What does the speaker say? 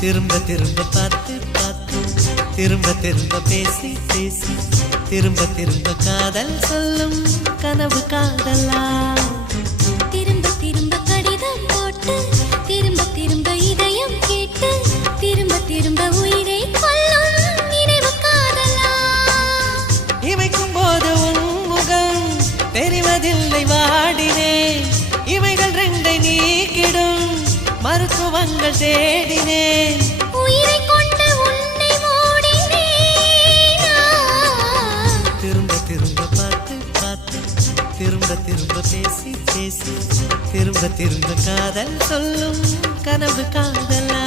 திரும்ப திரும்ப பார்த்து பார்த்து திரும்ப திரும்ப பேசி பேசி திரும்ப திரும்ப காதல் சொல்லும் கனவு காதலா திரும்ப திரும்ப கடிதம் போட்டு திரும்ப திரும்ப இதயம் கேட்டு திரும்ப திரும்ப உயிரை கொல்லும் நினைவு காதலா இமைக்கும் போது உன் முகம் தெரிவதில்லை வாடினேன் இவைகள் ரெண்டை நீக்கிடும் மருத்துவங்கள் தேடினேன் உயிரை கொண்டு உன்னை மூடினேன் திரும்ப திரும்ப பார்த்து பார்த்து திரும்ப திரும்ப பேசி பேசி திரும்ப திரும்ப காதல் சொல்லும் கனவு காதலா